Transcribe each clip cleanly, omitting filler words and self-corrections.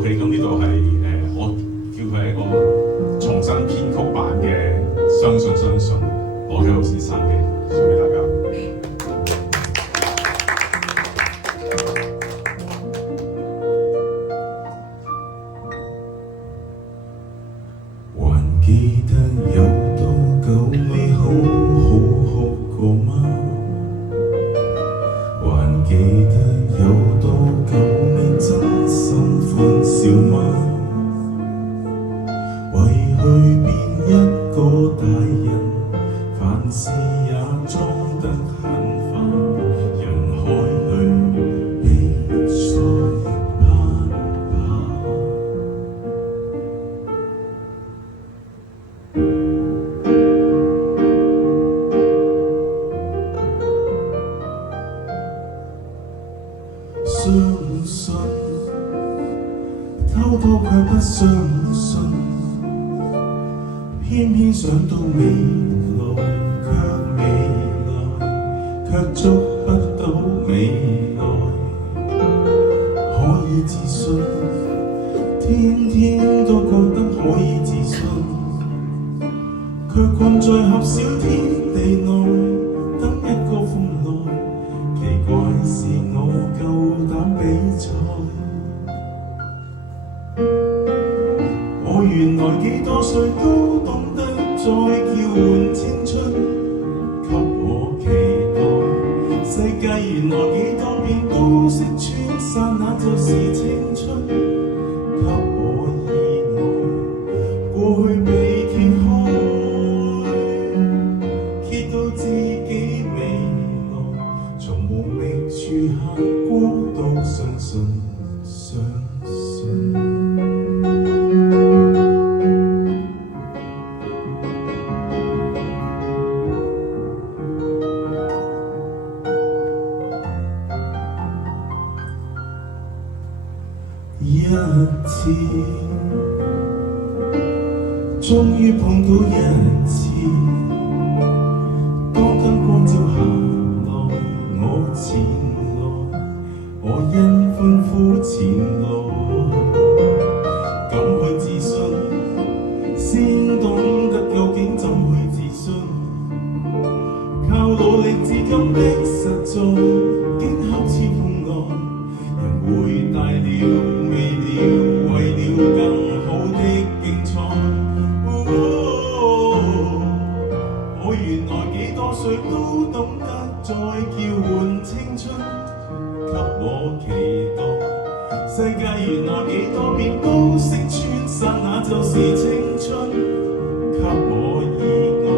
OK， 咁呢度係我叫佢係一個重新編曲版嘅相信相信羅啟豪先生嘅，送俾大家。還記得有多久未好好哭過嗎？還記得有多久未真心歡笑嗎？為去變一個大人，凡事也裝得很快，人海裏比賽攀爬。相信，偷偷卻不相信，偏偏想到未來，卻捉不到未來。可以自信，天天都覺得可以自信，卻困在狹小天地內，等一個風來。奇怪是我夠膽比賽，我原來幾多歲都懂得再叫喚青春，給我期待。世界原來幾多變都識穿散，那就是青春，給我意外。過去被揭開，揭到自己未來，從無覓處行過都相信，相信。一次，終於碰到一次，當燈光照下來，我前來，我因歡呼前來，敢去自信，先懂得究竟怎去自信，靠努力至今的實在，竟考似碰來，人會大了。為了更好的競賽，我原來幾多歲都懂得再叫喚青春，給我期待。世界原來幾多變都識穿散，那就是青春，給我意外。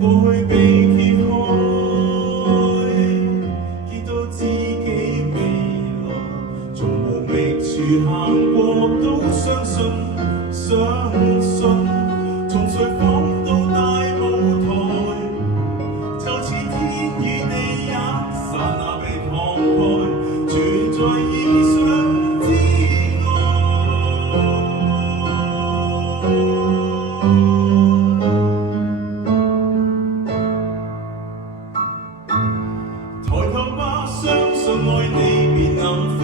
過去被揭開，揭到自己未來，從無覓處行過都相信，相信，從睡房到大舞台，就似天與地也剎那被慷慨，存在意想之外。抬頭吧，相信愛你便能飛，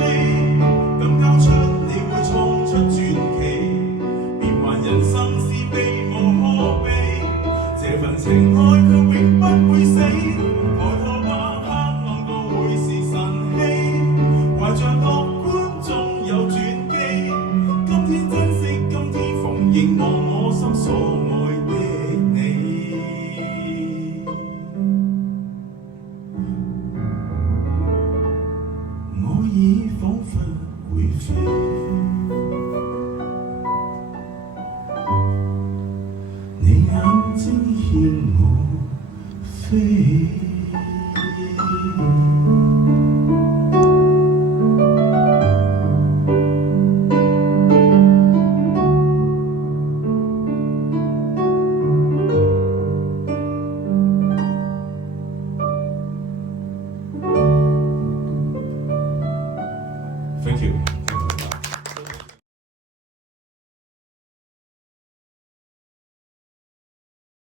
等交出你會創出傳奇，變幻人生是避無可避，這份情愛卻永不會死。抬頭吧，黑暗都會是晨曦，懷着樂觀總有轉機。今天珍惜，今天逢凝望我心所愛的你。我已彷彿會飛，你眼睛牽我飛。